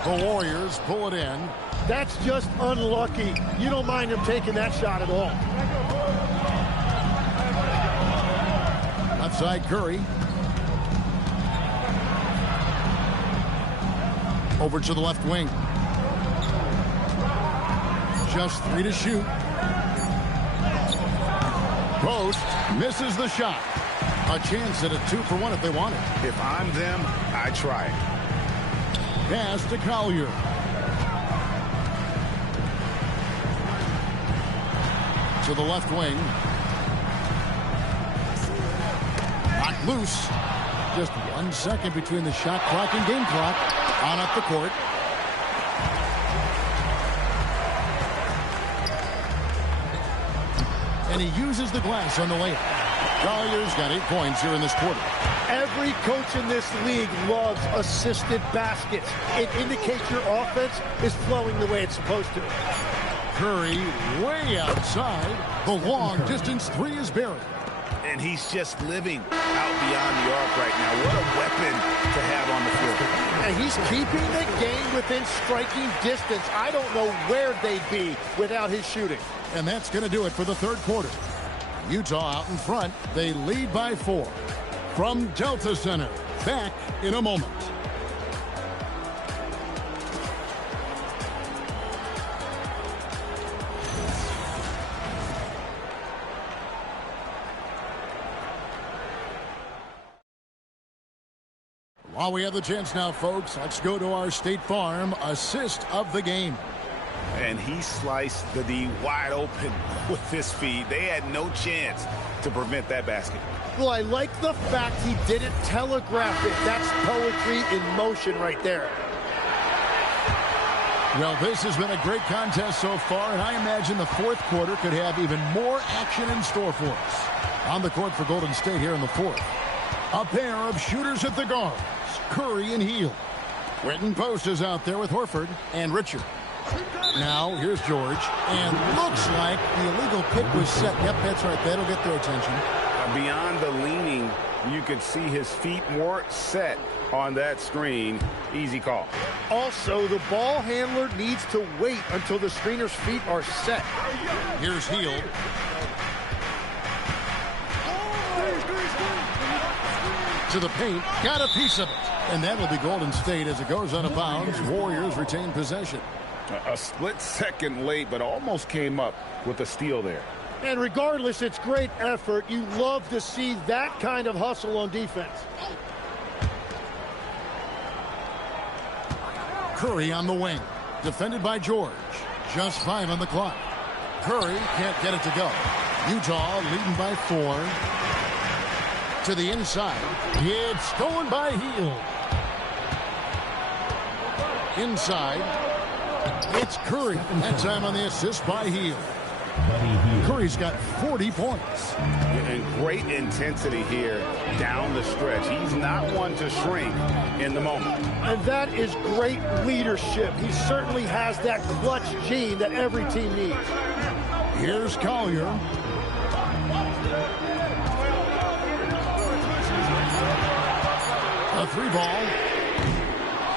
The Warriors pull it in. That's just unlucky. You don't mind him taking that shot at all. Left side Curry. Over to the left wing. Just 3 to shoot. Post misses the shot. A chance at a 2-for-1 if they want it. If I'm them, I try it. Pass to Collier. To the left wing. Knocked loose. Just 1 second between the shot clock and game clock. On up the court. And he uses the glass on the layup. Collier's got 8 points here in this quarter. Every coach in this league loves assisted baskets. It indicates your offense is flowing the way it's supposed to. Curry way outside. The long distance 3 is buried. And he's just living out beyond the arc right now. What a weapon to have on the floor. And he's keeping the game within striking distance. I don't know where they'd be without his shooting. And that's going to do it for the third quarter. Utah out in front. They lead by 4. From Delta Center, back in a moment. While we have the chance now, folks, let's go to our State Farm assist of the game. And he sliced the D wide open with his feed. They had no chance to prevent that basket. Well, I like the fact he didn't telegraph it. That's poetry in motion right there. Well, this has been a great contest so far, and I imagine the fourth quarter could have even more action in store for us. On the court for Golden State here in the fourth. A pair of shooters at the guards, Curry and Hield. Quentin Post is out there with Horford and Richard. Now, here's George, and looks like the illegal pick was set. Yep, that's right. That'll get their attention. Beyond the leaning, you could see his feet more set on that screen. Easy call. Also, the ball handler needs to wait until the screener's feet are set. Here's Hield. To the paint, got a piece of it. And that will be Golden State as it goes out of bounds. Warriors retain possession. A split second late, but almost came up with a steal there. And regardless, it's great effort. You love to see that kind of hustle on defense. Curry on the wing. Defended by George. Just 5 on the clock. Curry can't get it to go. Utah leading by 4. To the inside. It's stolen by Hield. Inside. It's Curry. That time on the assist by Hield. Curry's got 40 points. And great intensity here down the stretch. He's not one to shrink in the moment. And that is great leadership. He certainly has that clutch gene that every team needs. Here's Collier. A 3-ball.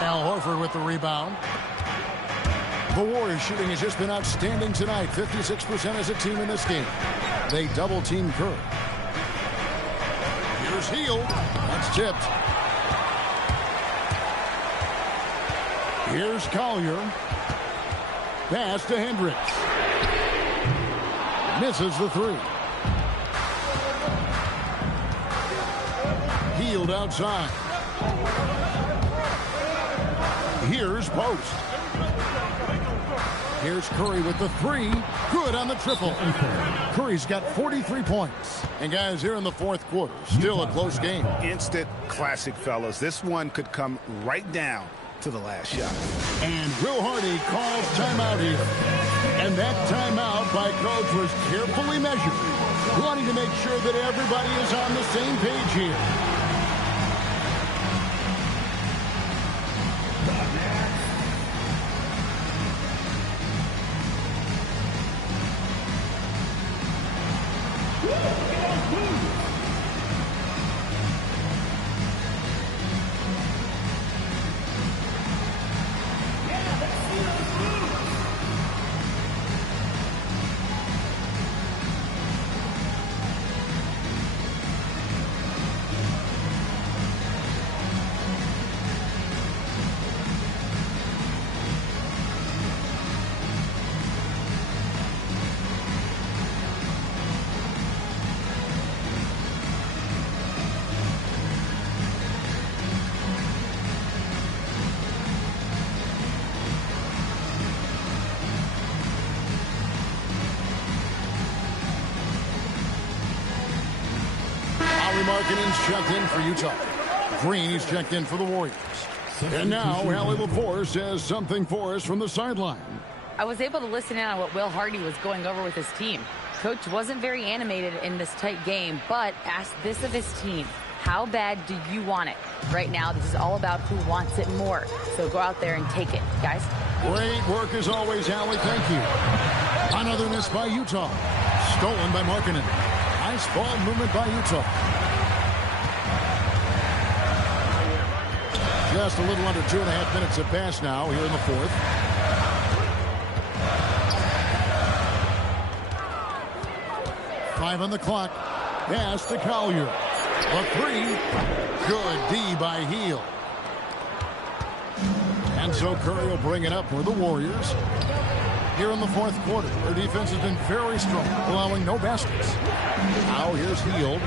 Al Horford with the rebound. The Warriors shooting has just been outstanding tonight. 56% as a team in this game. They double-team Curry. Here's Hield. That's tipped. Here's Collier. Pass to Hendricks. Misses the 3. Hield outside. Here's Post. Here's Curry with the 3. Good on the triple. Curry's got 43 points. And guys, here in the fourth quarter, still a close game. Instant classic, fellas. This one could come right down to the last shot. And Will Hardy calls timeout here. And that timeout by Coach was carefully measured, wanting to make sure that everybody is on the same page here. Markkanen's checked in for Utah. Green is checked in for the Warriors. And now, Allie LaForce says something for us from the sideline. I was able to listen in on what Will Hardy was going over with his team. Coach wasn't very animated in this tight game, but asked this of his team. How bad do you want it? Right now, this is all about who wants it more. So go out there and take it, guys. Great work as always, Allie. Thank you. Another miss by Utah. Stolen by Markkanen. Nice ball movement by Utah. Just a little under 2.5 minutes have passed now here in the fourth. Five on the clock. Pass to Collier. A three. Good D by Heel. And so Curry will bring it up for the Warriors. Here in the fourth quarter, their defense has been very strong, allowing no baskets. Now here's Heel.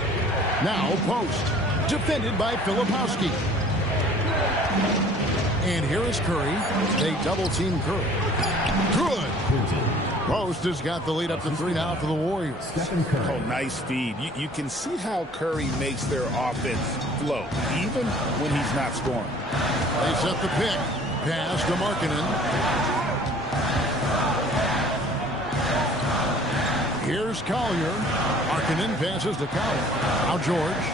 Now post. Defended by Filipowski. And here is Curry. They double-team Curry. Good. Post has got the lead up to 3 now for the Warriors. Oh, nice feed. You can see how Curry makes their offense flow, even when he's not scoring. They set the pick. Pass to Markkanen. Here's Collier. Markkanen passes to Collier. Now George.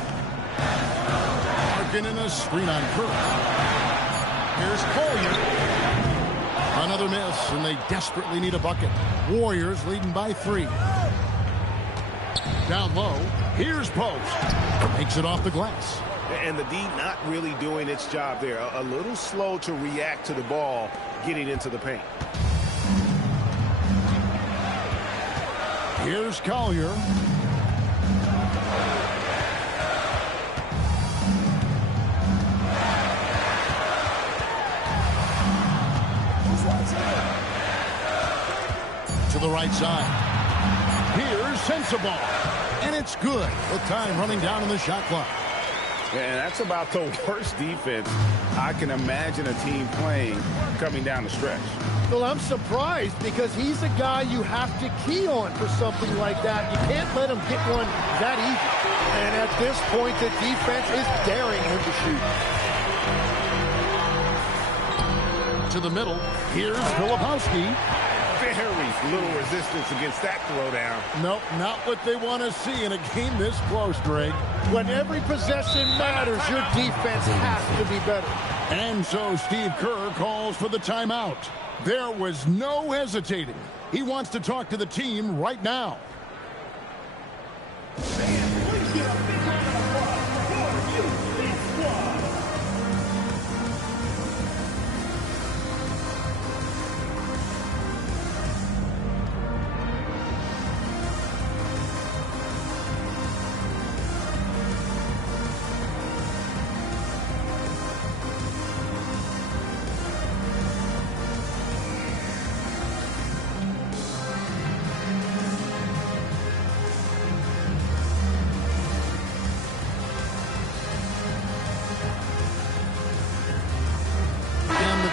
Markkanen a screen on Curry. Here's Collier. Another miss, and they desperately need a bucket. Warriors leading by 3. Down low. Here's Post. Makes it off the glass. And the D not really doing its job there. A little slow to react to the ball getting into the paint. Here's Collier. To the right side. Here's Sensabaugh. And it's good with time running down in the shot clock. And that's about the worst defense I can imagine a team playing coming down the stretch. Well, I'm surprised because he's a guy you have to key on for something like that. You can't let him get one that easy. And at this point, the defense is daring him to shoot. To the middle. Here's Filipowski. Very little resistance against that throwdown. Nope, not what they want to see in a game this close, Greg. When every possession matters, your defense has to be better. And so Steve Kerr calls for the timeout. There was no hesitating. He wants to talk to the team right now.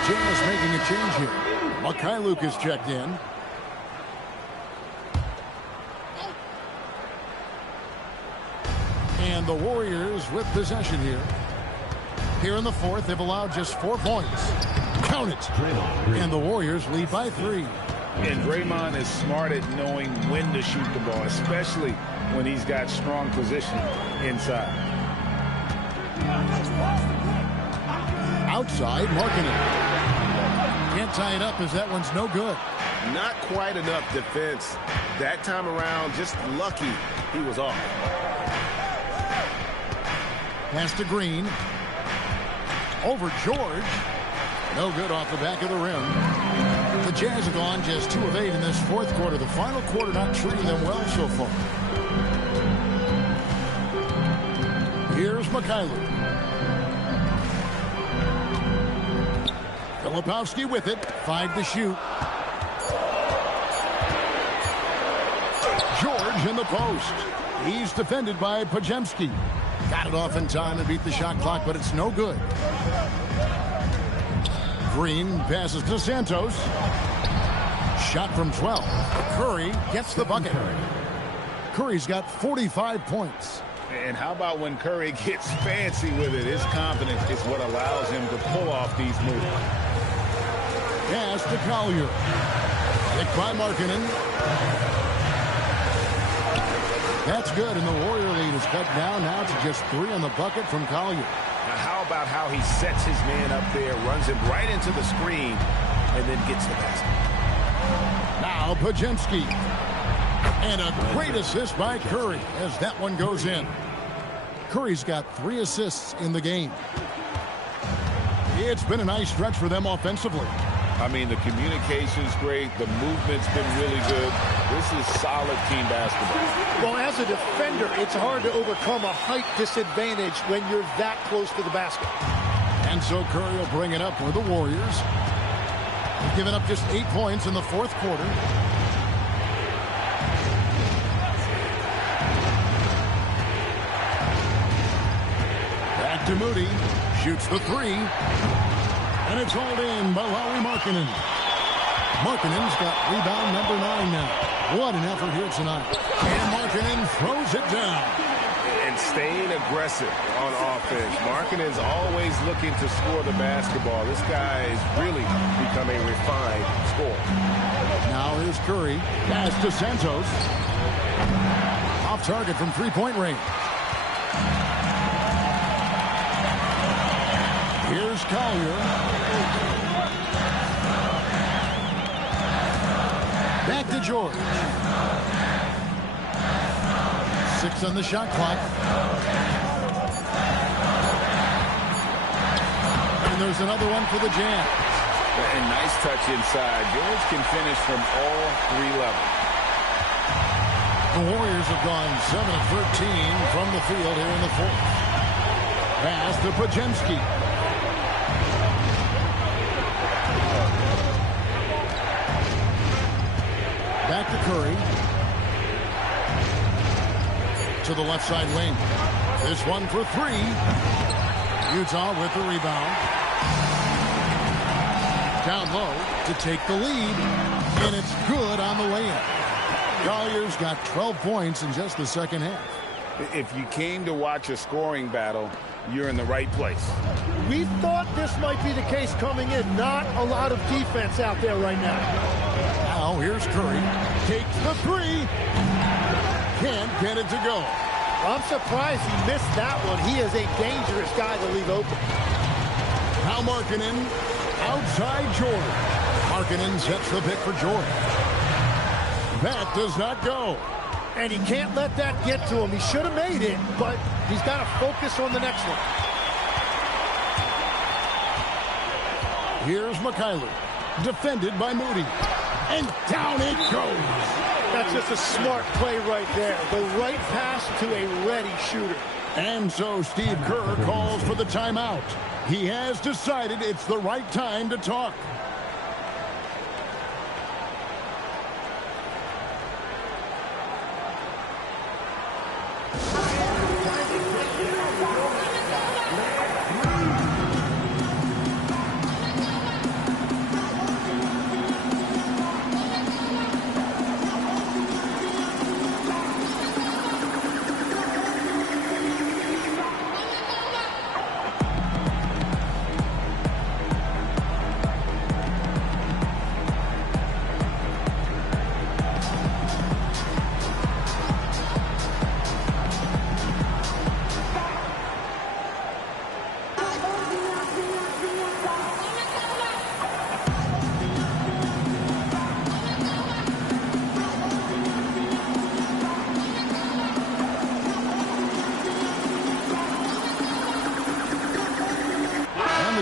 Jazz making a change here. Mikhailuk is checked in. And the Warriors with possession here. Here in the fourth, they've allowed just 4 points. Count it. And the Warriors lead by 3. And Draymond is smart at knowing when to shoot the ball, especially when he's got strong position inside. Outside, Markkanen. Can't tie it up as that one's no good. Not quite enough defense. That time around, just lucky he was off. Pass to Green. Over George. No good off the back of the rim. The Jazz have gone just 2 of 8 in this fourth quarter. The final quarter not treating them well so far. Here's Mikhailuk. Filipowski with it. 5 to shoot. George in the post. He's defended by Podziemski. Got it off in time and beat the shot clock, but it's no good. Green passes to Santos. Shot from 12. Curry gets the bucket. Curry's got 45 points. And how about when Curry gets fancy with it? His confidence is what allows him to pull off these moves. Pass to Collier. Picked by Markkanen. That's good, and the Warrior lead is cut down now to just 3 on the bucket from Collier. Now, how about how he sets his man up there, runs him right into the screen, and then gets the basket. Now Podziemski. And a great assist by Curry as that one goes in. Curry's got 3 assists in the game. It's been a nice stretch for them offensively. I mean, the communication's great. The movement's been really good. This is solid team basketball. Well, as a defender, it's hard to overcome a height disadvantage when you're that close to the basket. And so Curry will bring it up for the Warriors. They've given up just 8 points in the 4th quarter. Back to Moody. Shoots the 3. And it's hauled in by Lauri Markkanen. Markkanen's got rebound number 9 now. What an effort here tonight. And Markkanen throws it down. And staying aggressive on offense. Markkanen's always looking to score the basketball. This guy is really becoming a refined scorer. Now here's Curry. Pass to Santos. Off target from three-point range. Here's Collier. Back to George. 6 on the shot clock. And there's another one for the Jazz. And nice touch inside. George can finish from all 3 levels. The Warriors have gone 7 of 13 from the field here in the 4th. Pass to Podziemski. Back to Curry. To the left side wing. This one for 3. Utah with the rebound. Down low to take the lead. And it's good on the way in. Collier's got 12 points in just the second half. If you came to watch a scoring battle, you're in the right place. We thought this might be the case coming in. Not a lot of defense out there right now. Now here's Curry. Takes the 3. Can't get it to go. I'm surprised he missed that one. He is a dangerous guy to leave open. Now Markkanen outside George. Markkanen sets the pick for George. That does not go. And he can't let that get to him. He should have made it, but he's got to focus on the next one. Here's Mikhailuk, defended by Moody. And down it goes. That's just a smart play right there. The right pass to a ready shooter. And so Steve Kerr calls for the timeout. He has decided it's the right time to talk.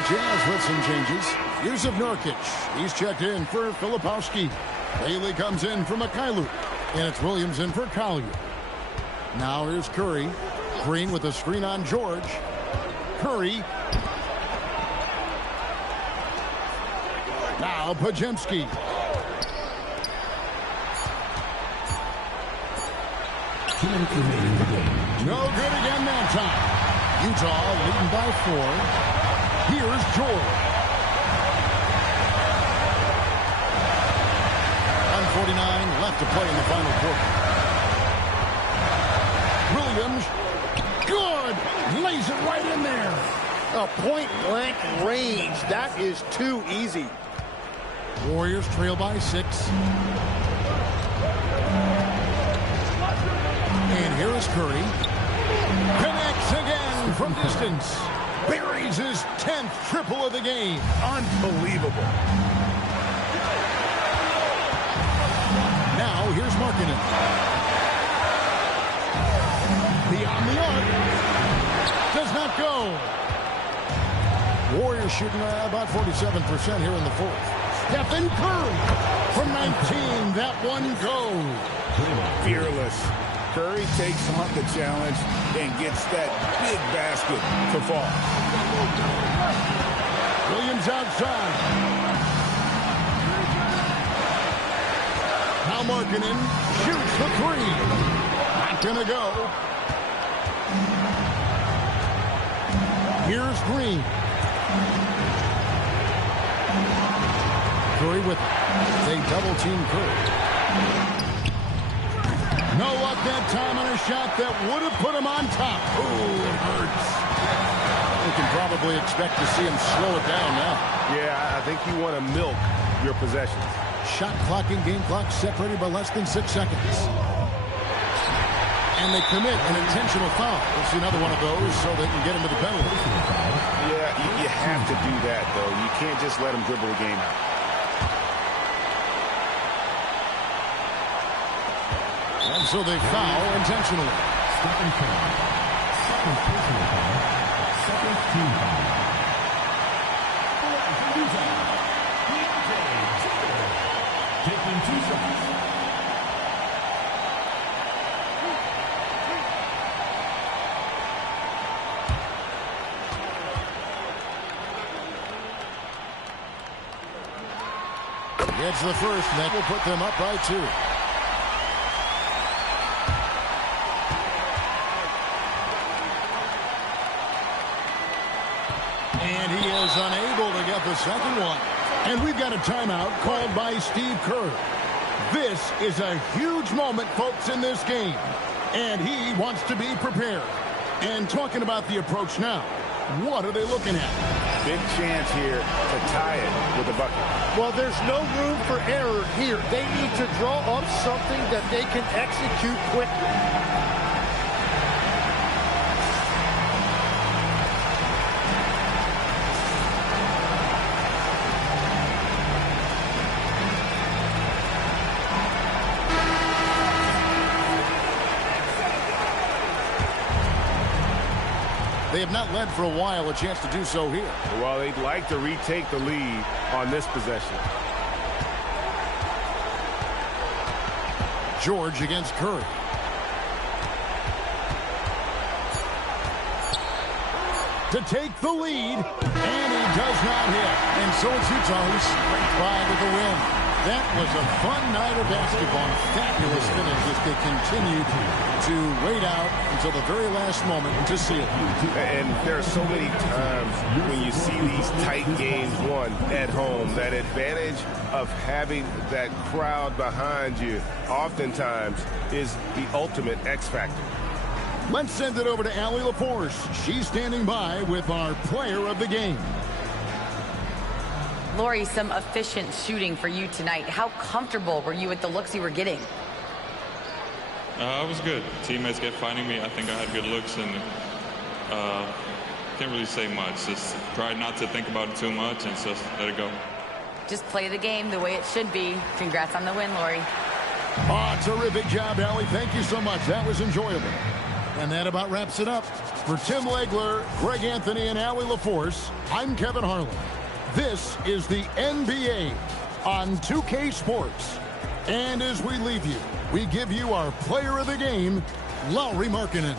Jazz with some changes. Yusuf Nurkic. He's checked in for Filipowski. Bailey comes in for Mikhailuk. And it's Williams in for Collier. Now here's Curry. Green with a screen on George. Curry. Now Podziemski. No good again that time. Utah leading by 4. Here's George. 1:49 left to play in the final quarter. Williams Good. Lays it right in there. A point-blank range. That is too easy. Warriors trail by 6. And here is Curry. Connects again from distance. Buries his 10th triple of the game. Unbelievable. Now here's Markkanen. Beyond the arc. Does not go. Warriors shooting about 47% here in the 4th. Stephen Curry from 19. That one goes. Fearless. Curry takes on the challenge and gets that big basket to fall. Williams outside. Now Markkanen shoots the 3. Not gonna go. Here's Green. Curry with it. They double team Curry. No luck that time on a shot that would have put him on top. Ooh, it hurts. We can probably expect to see him slow it down now. Yeah, I think you want to milk your possessions. Shot clock and game clock separated by less than 6 seconds. And they commit an intentional foul. We'll see another one of those so they can get into the penalty. Yeah, you have to do that, though. You can't just let them dribble the game out. And so they foul intentionally. Second foul. Second personal foul. Second team foul. Taking 2 shots. Gets the first, and that will put them up by 2. And he is unable to get the second one. And we've got a timeout called by Steve Kerr. This is a huge moment, folks, in this game. And he wants to be prepared. And talking about the approach now, what are they looking at? Big chance here to tie it with a bucket. Well, there's no room for error here. They need to draw up something that they can execute quickly. They have not led for a while, a chance to do so here. Well, they'd like to retake the lead on this possession. George against Curry. To take the lead, and he does not hit. And so it's Utah who's scraped by with the win. That was a fun night of basketball. Fabulous finish as they continued to wait out until the very last moment to see it. And there are so many times when you see these tight games won at home, that advantage of having that crowd behind you oftentimes is the ultimate X factor. Let's send it over to Allie LaForce. She's standing by with our player of the game. Lori, some efficient shooting for you tonight. How comfortable were you with the looks you were getting? I was good. Teammates kept finding me. I think I had good looks, and can't really say much. Just try not to think about it too much and just let it go. Just play the game the way it should be. Congrats on the win, Lori. Oh, terrific job, Allie. Thank you so much. That was enjoyable. And that about wraps it up. For Tim Legler, Greg Anthony, and Allie LaForce, I'm Kevin Harlan. This is the NBA on 2K Sports. And as we leave you, we give you our player of the game, Lauri Markkanen.